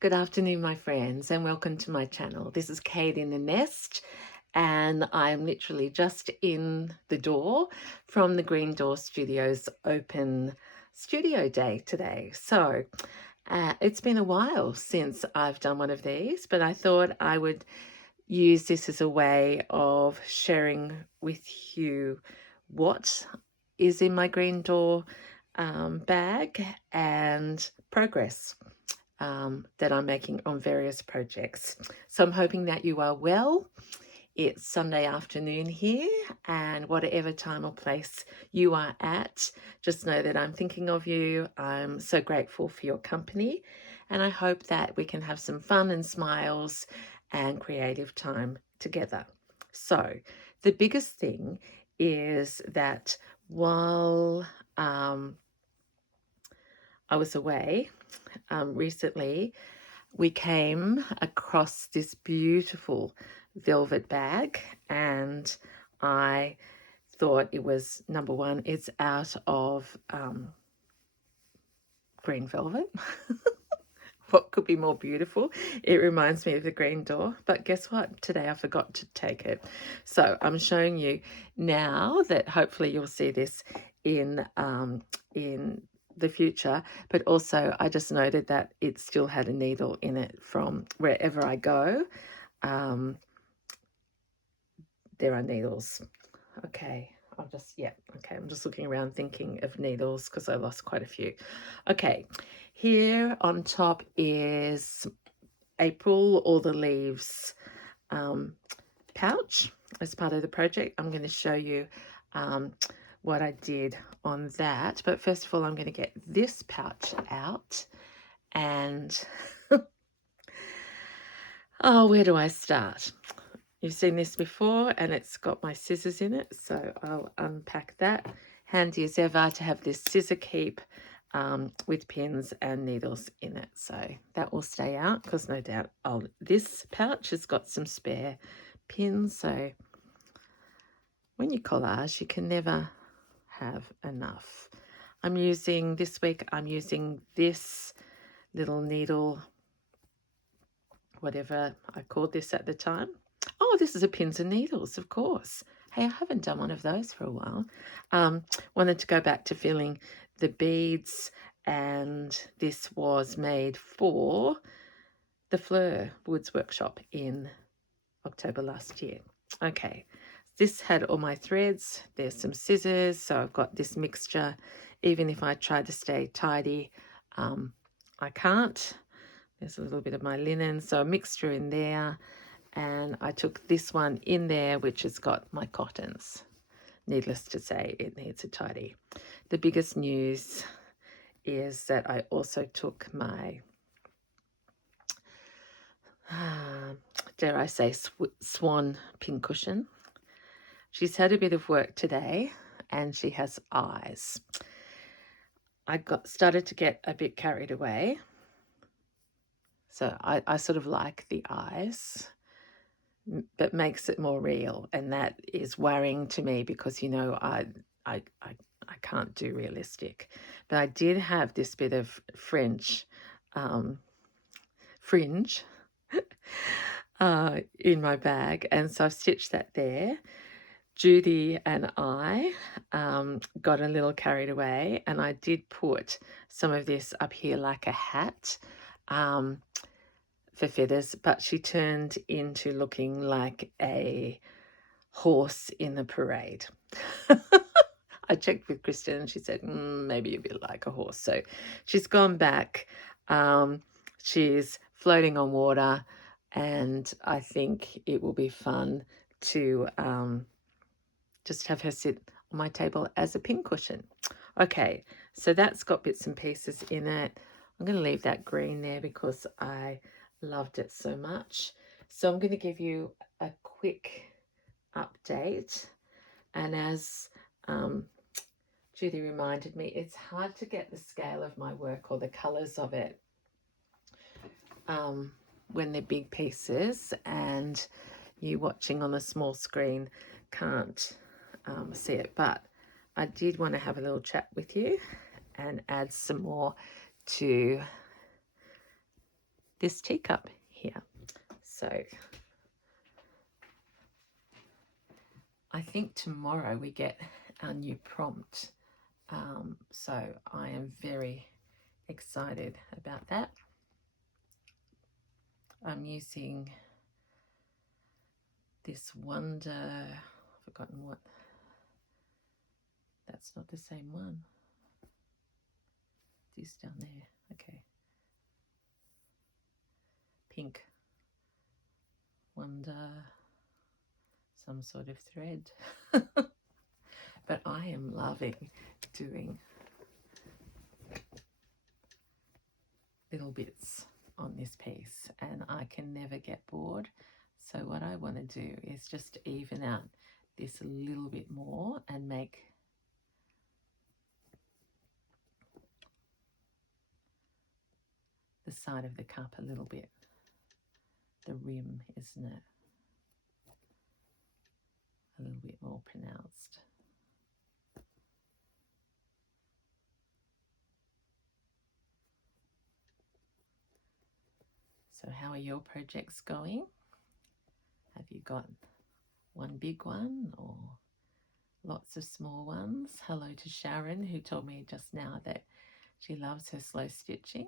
Good afternoon, my friends, and welcome to my channel. This is Kate in the Nest, and I'm literally just in the door from the Green Door Studios open studio day today. So it's been a while since I've done one of these, but I thought I would use this as a way of sharing with you what is in my Green Door bag and progress that I'm making on various projects. So I'm hoping that you are well. It's Sunday afternoon here, and whatever time or place you are at, just know that I'm thinking of you. I'm so grateful for your company, and I hope that we can have some fun and smiles and creative time together. So, the biggest thing is that while I was away recently, we came across this beautiful velvet bag, and I thought it was number one, it's out of green velvet. What could be more beautiful? It reminds me of the Green Door, but guess what? Today I forgot to take it. So I'm showing you now that hopefully you'll see this in the future, but also I just noted that it still had a needle in it from wherever I go. There are needles. Okay, I'm just looking around thinking of needles because I lost quite a few. Okay, here on top is April All the Leaves pouch as part of the project. I'm going to show you what I did on that. But first of all, I'm going to get this pouch out and oh, where do I start? You've seen this before, and it's got my scissors in it, so I'll unpack that. Handy as ever to have this scissor keep with pins and needles in it, so that will stay out because no doubt this pouch has got some spare pins, so when you collage, you can never have enough. This week, I'm using this little needle, whatever I called this at the time. Oh, this is a pins and needles, of course. Hey, I haven't done one of those for a while. Wanted to go back to filling the beads, and this was made for the Fleur Woods workshop in October last year. Okay, this had all my threads. There's some scissors, so I've got this mixture. Even if I try to stay tidy, I can't. There's a little bit of my linen, so a mixture in there. And I took this one in there, which has got my cottons. Needless to say, it needs a tidy. The biggest news is that I also took my, dare I say, Swan pincushion. She's had a bit of work today, and she has eyes. I started to get a bit carried away. So I sort of like the eyes, but makes it more real, and that is worrying to me because I can't do realistic. But I did have this bit of French fringe in my bag, and so I've stitched that there. Judy and I got a little carried away, and I did put some of this up here like a hat for feathers, but she turned into looking like a horse in the parade. I checked with Kristen and she said, maybe a bit like a horse. So she's gone back. She's floating on water, and I think it will be fun to just have her sit on my table as a pincushion. Okay, so that's got bits and pieces in it. I'm going to leave that green there because I loved it so much. So I'm going to give you a quick update. And as Judy reminded me, it's hard to get the scale of my work or the colours of it when they're big pieces, and you watching on a small screen can't see it. But I did want to have a little chat with you and add some more to this teacup here. So I think tomorrow we get our new prompt. So I am very excited about that. I'm using this Wonder, I've forgotten what, that's not the same one. This down there, okay. Pink Wonder, some sort of thread. But I am loving doing little bits on this piece and I can never get bored. So what I want to do is just even out this a little bit more and make the side of the cup a little bit, the rim, isn't it? A little bit more pronounced. So how are your projects going? Have you got one big one or lots of small ones? Hello to Sharon, who told me just now that she loves her slow stitching,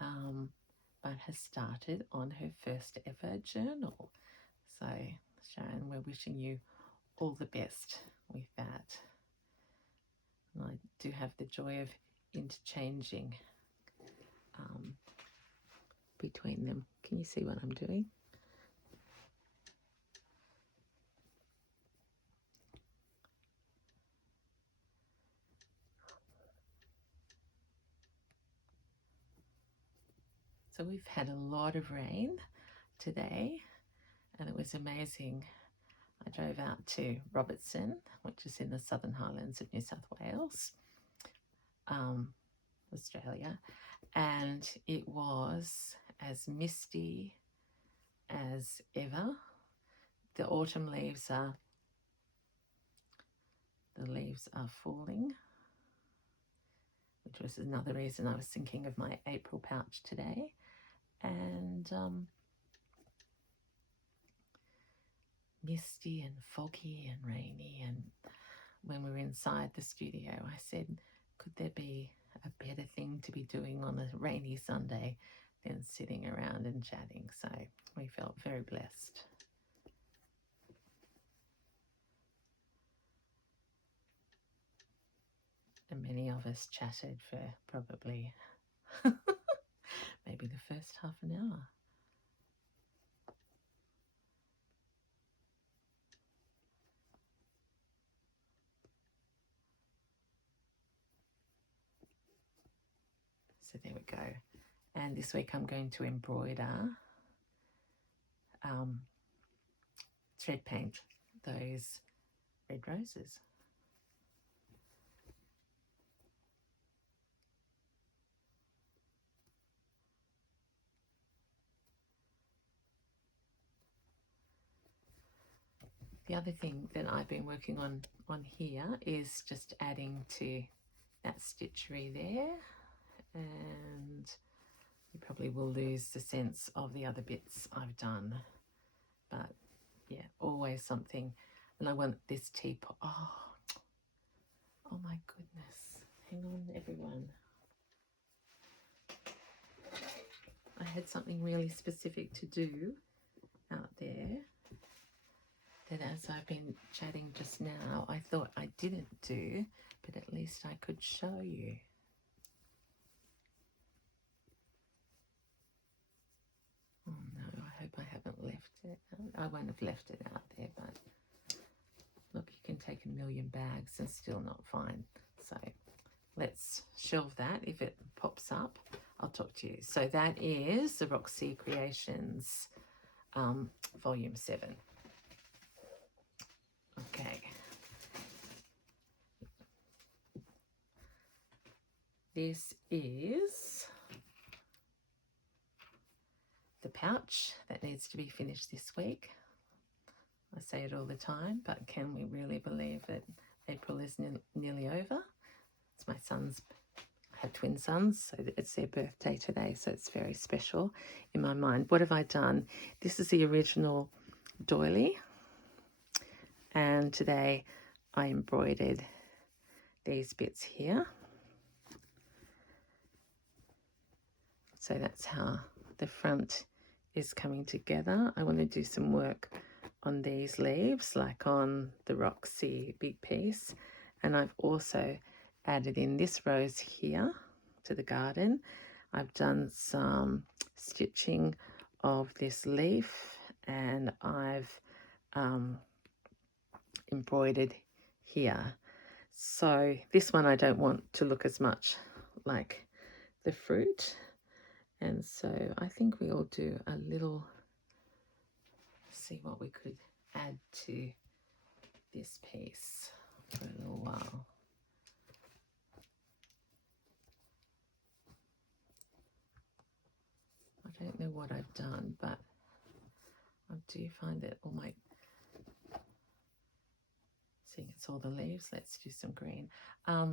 but has started on her first ever journal. So Sharon, we're wishing you all the best with that. And I do have the joy of interchanging between them. Can you see what I'm doing? So we've had a lot of rain today and it was amazing. I drove out to Robertson, which is in the Southern Highlands of New South Wales, Australia, and it was as misty as ever. The autumn leaves are falling, which was another reason I was thinking of my April pouch today. And misty and foggy and rainy, and when we were inside the studio I said, could there be a better thing to be doing on a rainy Sunday than sitting around and chatting? So we felt very blessed. And many of us chatted for probably maybe the first half an hour. So there we go. And this week I'm going to embroider thread paint those red roses. The other thing that I've been working on here is just adding to that stitchery there, and you probably will lose the sense of the other bits I've done, but yeah, always something. And I want this teapot. Oh my goodness, hang on everyone, I had something really specific to do out there that, as I've been chatting just now, I thought I didn't do, but at least I could show you. Oh no, I hope I haven't left it out. I won't have left it out there, but look, you can take a million bags and still not find. So let's shelve that. If it pops up, I'll talk to you. So that is the Roxy Creations Volume 7. Okay. This is the pouch that needs to be finished this week. I say it all the time, but can we really believe that April is nearly over? It's my son's have twin sons, so it's their birthday today, so it's very special in my mind. What have I done? This is the original doily, and today I embroidered these bits here. So that's how the front is coming together. I want to do some work on these leaves, like on the Roxy big piece. And I've also added in this rose here to the garden. I've done some stitching of this leaf, and I've embroidered here. So this one I don't want to look as much like the fruit. And so I think we'll do a little, see what we could add to this piece for a little while. I don't know what I've done, but I do find that all my, seeing it's all the leaves, let's do some green. My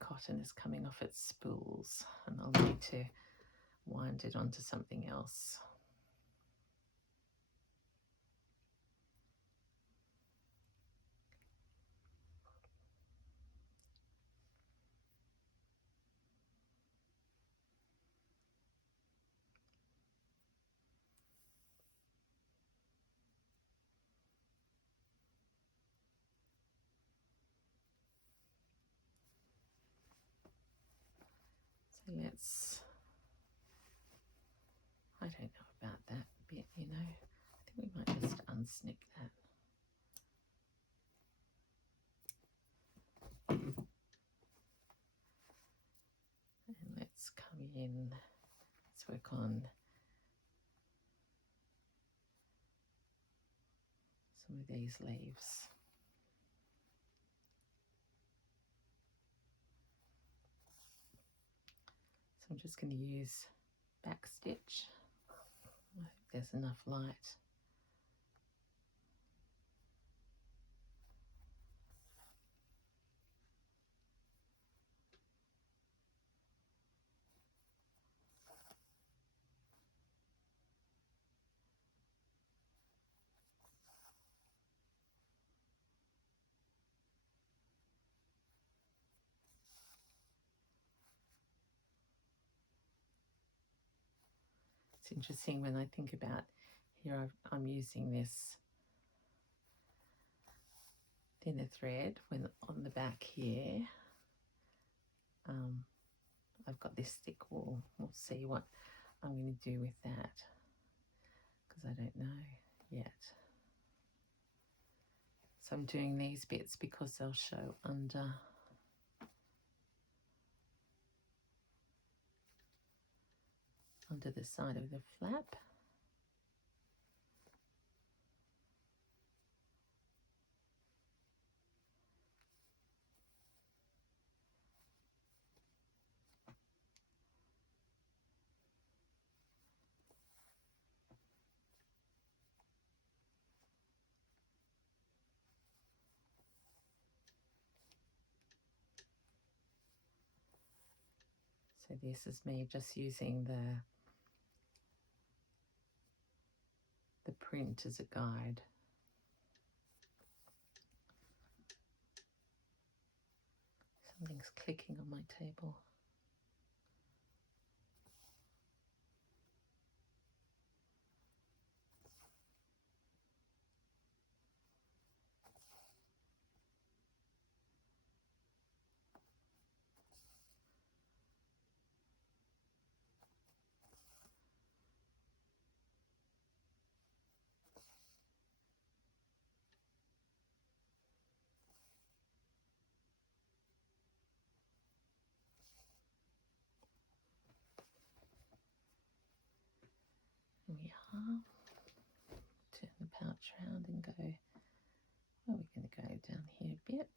cotton is coming off its spools, and I'll need to wind it onto something else. So let's, I don't know about that bit, you know. I think we might just unsnip that. And let's come in, let's work on some of these leaves. So I'm just going to use back stitch. I hope there's enough light. It's interesting when I think about here, I'm using this thinner thread when on the back here. I've got this thick wool. We'll see what I'm going to do with that, because I don't know yet. So I'm doing these bits because they'll show under. Under the side of the flap. So this is me just using the print as a guide. Something's clicking on my table. Here we are. Turn the pouch around and go, well, we're going to go down here a bit.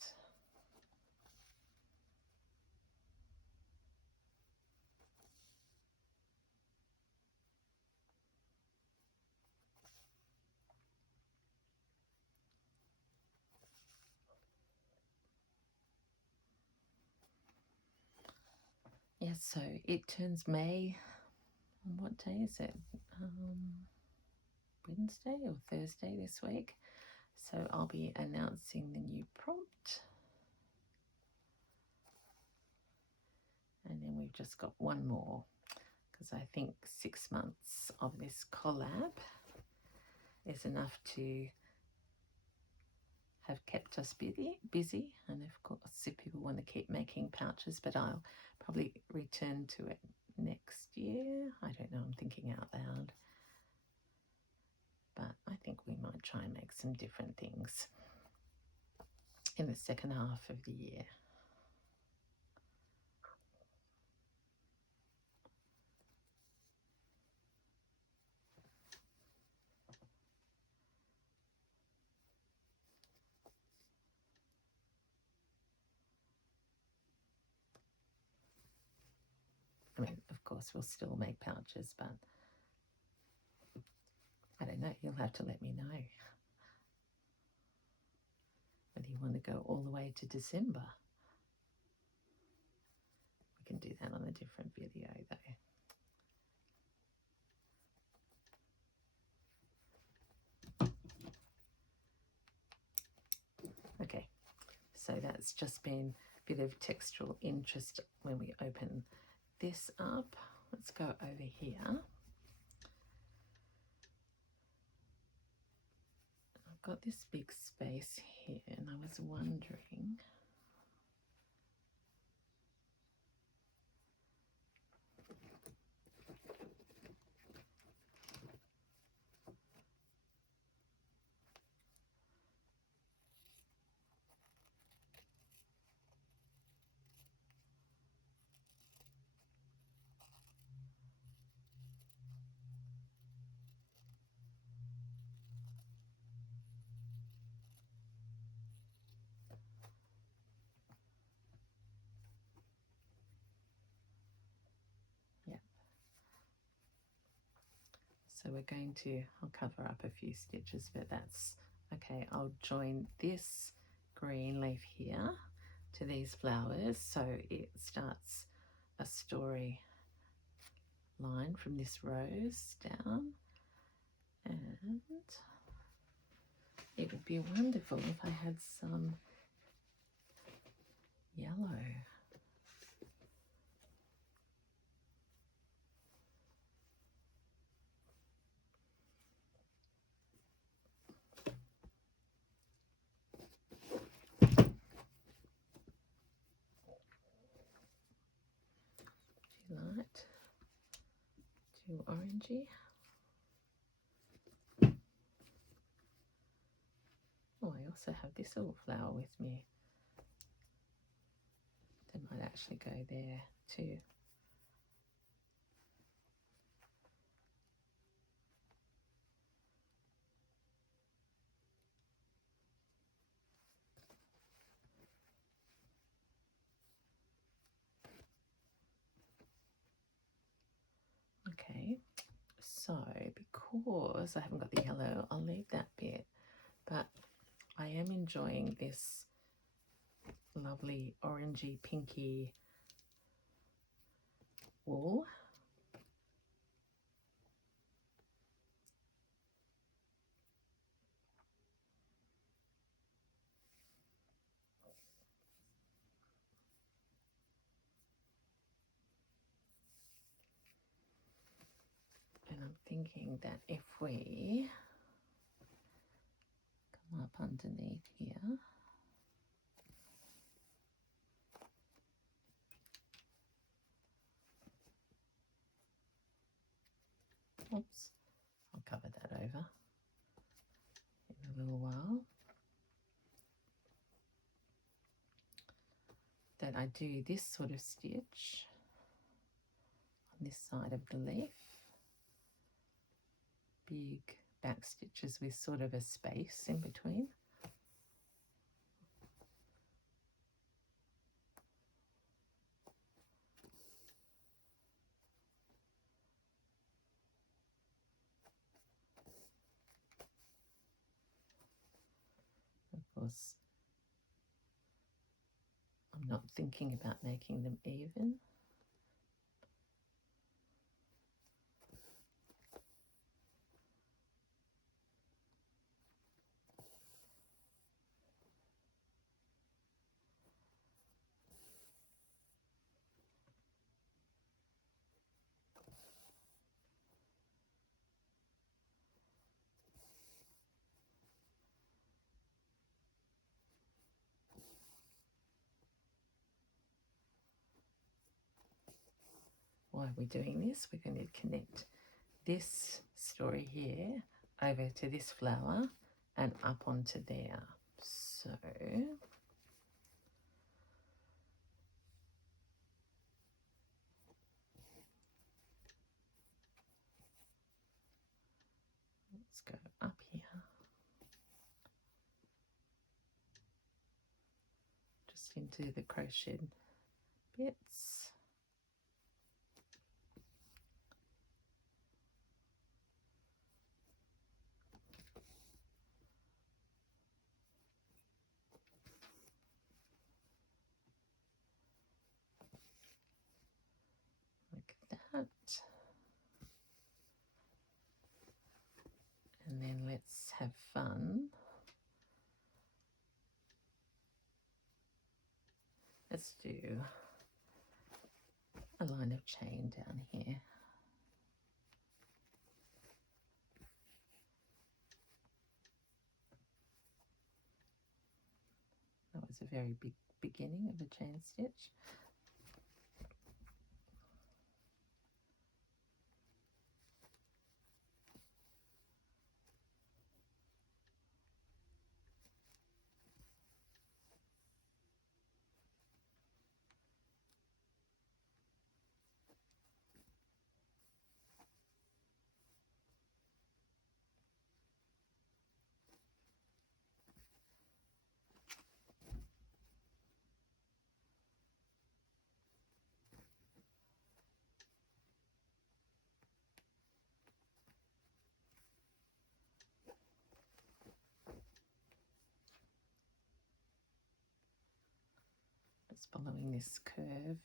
Yeah, so it turns May. On what day is it? Wednesday or Thursday this week. So I'll be announcing the new prompt. And then we've just got one more, because I think 6 months of this collab is enough to have kept us busy. And of course, if people want to keep making pouches, but I'll probably return to it next year. I don't know, I'm thinking out loud. But I think we might try and make some different things in the second half of the year. I mean, of course, we'll still make pouches, but I don't know. You'll have to let me know whether you want to go all the way to December. We can do that on a different video, though. Okay, so that's just been a bit of textural interest when we open this up. Let's go over here. I've got this big space here, and I was wondering, so we're going to, I'll cover up a few stitches, but that's okay. I'll join this green leaf here to these flowers, so it starts a story line from this rose down, and it would be wonderful if I had some yellow. Too light, too orangey. Oh, I also have this little flower with me. That might actually go there too. Okay, so because I haven't got the yellow, I'll leave that bit, but I am enjoying this lovely orangey pinky wool. And I'm thinking that if we come up underneath here, oops, I'll cover that over in a little while, that I do this sort of stitch on this side of the leaf, big back stitches with sort of a space in between. Of course, I'm not thinking about making them even. why we're doing this. We're going to connect this story here over to this flower and up onto there. So let's go up here, just into the crocheted bits. Like that. And then let's have fun. Let's do a line of chain down here. That was a very big beginning of a chain stitch. Just following this curve.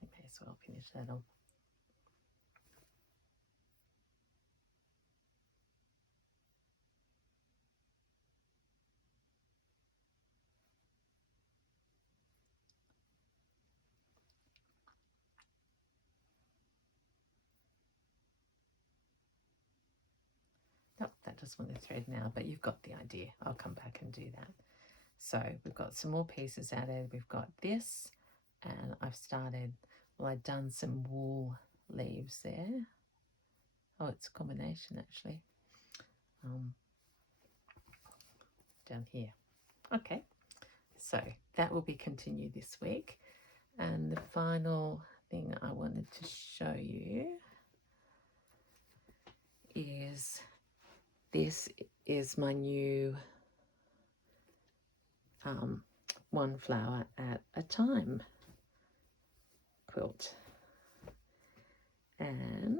We may as well finish that off. Nope, that just want to thread now, but you've got the idea. I'll come back and do that. So we've got some more pieces added. We've got this, and I've started, well, I've done some wool leaves there. Oh, it's a combination actually. Down here. Okay, so that will be continued this week. And the final thing I wanted to show you is this is my new one flower at a time quilt. And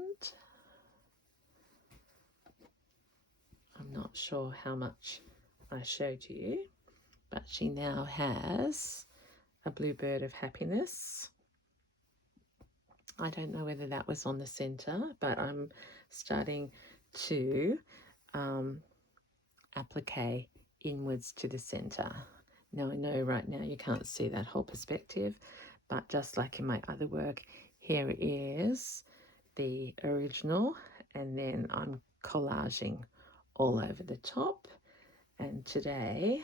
I'm not sure how much I showed you, but she now has a blue bird of happiness. I don't know whether that was on the center, but I'm starting to applique inwards to the center. Now I know right now you can't see that whole perspective, but just like in my other work, here is the original, and then I'm collaging all over the top. And today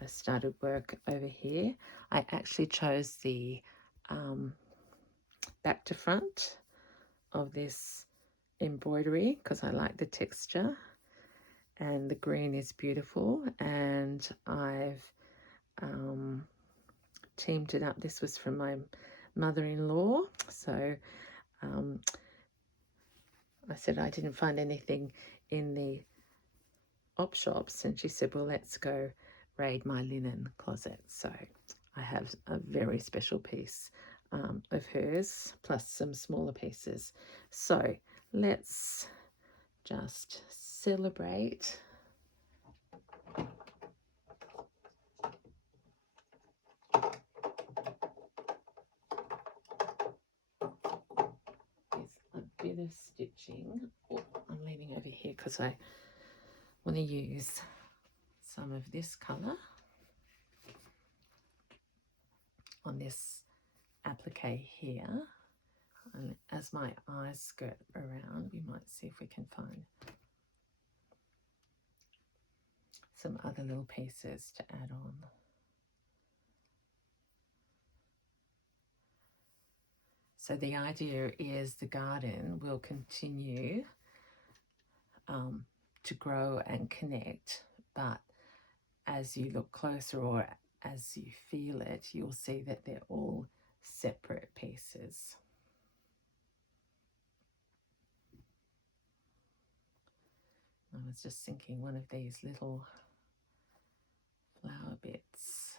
I started work over here. I actually chose the back to front of this embroidery because I like the texture, and the green is beautiful, and I've teamed it up. This was from my mother-in-law, so I said I didn't find anything in the op shops, and she said, well, let's go raid my linen closet. So I have a very special piece of hers, plus some smaller pieces. So let's just celebrate a bit of stitching. Oh, I'm leaning over here because I want to use some of this colour on this applique here. And as my eyes skirt around, we might see if we can find some other little pieces to add on. So the idea is the garden will continue to grow and connect, but as you look closer or as you feel it, you'll see that they're all separate pieces. I was just thinking one of these little flower bits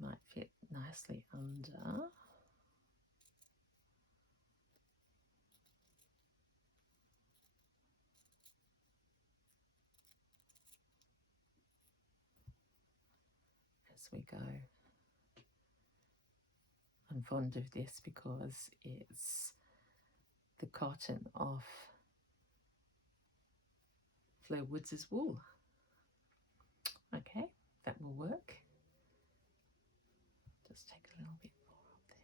might fit nicely under. As we go. I'm fond of this because it's the cotton off Fleur Woods' wool. Okay, that will work. Just take a little bit more up there.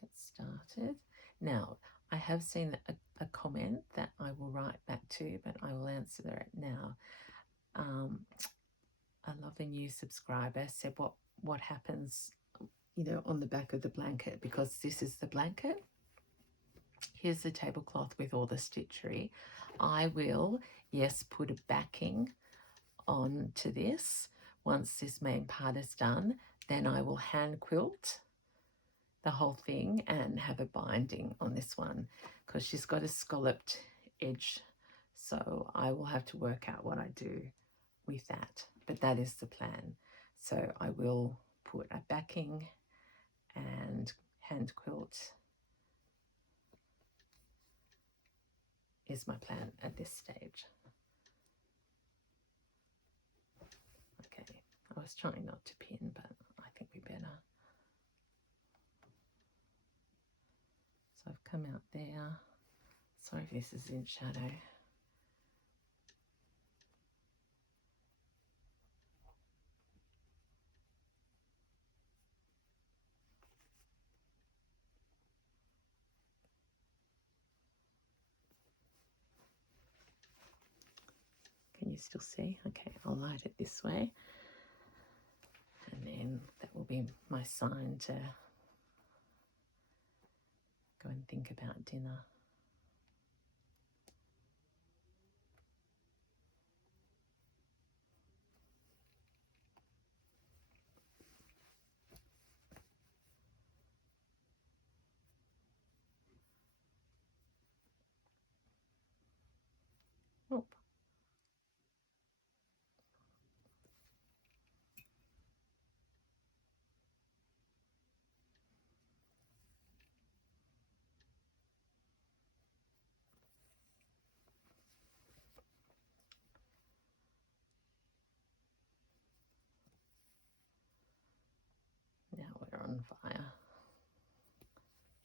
Get started. Now, I have seen a comment that I will write back to, but I will answer it now. A lovely new subscriber said, what happens, you know, on the back of the blanket, because this is the blanket. Here's the tablecloth with all the stitchery. I will, yes, put a backing on to this. Once this main part is done, then I will hand quilt the whole thing and have a binding on this one, because she's got a scalloped edge, so I will have to work out what I do with that, but that is the plan. So I will put a backing and hand quilt is my plan at this stage. Okay, I was trying not to pin, but I think we better. So I've come out there. Sorry if this is in shadow. Can you still see? Okay, I'll light it this way. And then that will be my sign to go and think about dinner. Oh. Now we're on fire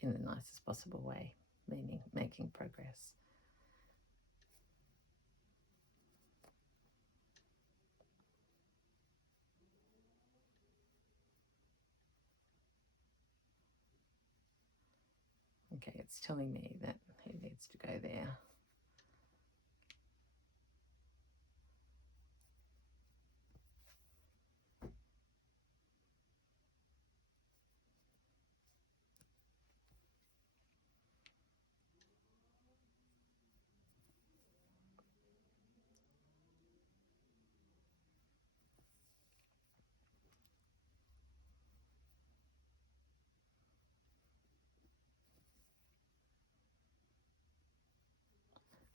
in the nicest possible way, meaning making progress. Okay, it's telling me that it needs to go there.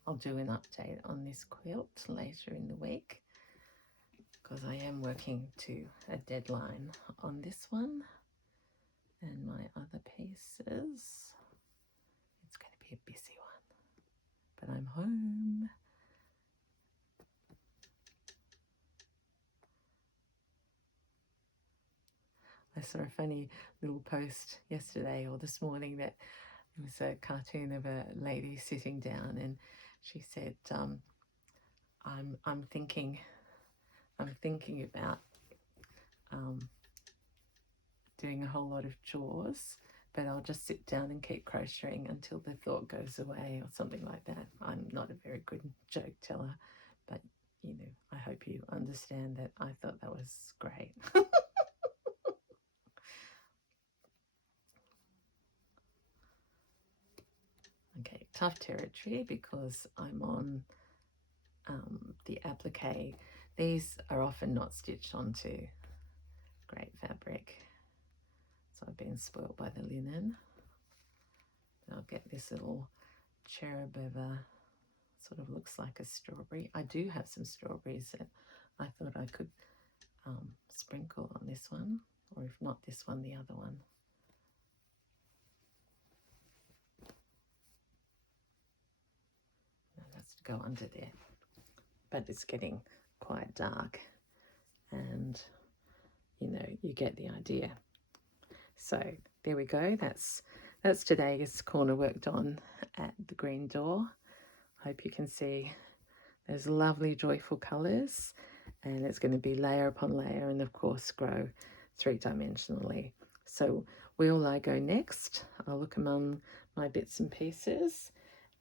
I'll do an update on this quilt later in the week, because I am working to a deadline on this one and my other pieces. It's going to be be a busy one. But I'm home. I saw a funny little post yesterday or this morning that it was a cartoon of a lady sitting down, and she said, I'm thinking about doing a whole lot of chores, but I'll just sit down and keep crocheting until the thought goes away, or something like that. I'm not a very good joke teller, but you know, I hope you understand that I thought that was great. Okay, tough territory because I'm on the applique. These are often not stitched onto great fabric, so I've been spoilt by the linen. I'll get this little cherub of a, sort of looks like a strawberry. I do have some strawberries that I thought I could sprinkle on this one, or if not this one, the other one. Now that's to go under there, but it's getting quite dark, and you know, you get the idea. So there we go. That's today's corner worked on at the green door. Hope you can see those lovely joyful colours, and it's going to be layer upon layer, and of course grow three-dimensionally. So where will I go next? I'll look among my bits and pieces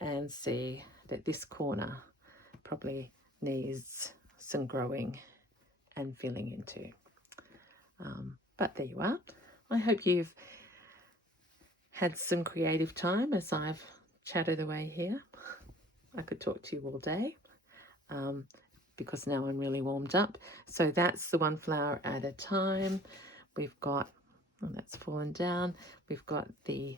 and see that this corner probably needs some growing and filling into. But there you are. I hope you've had some creative time as I've chatted away here. I could talk to you all day because now I'm really warmed up. So that's the one flower at a time. We've got, oh, that's fallen down. We've got the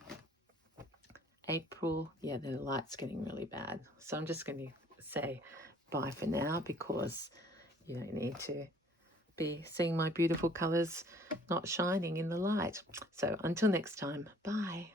April. Yeah, the light's getting really bad. So I'm just going to say bye for now because you don't need to be seeing my beautiful colours not shining in the light. So until next time, bye.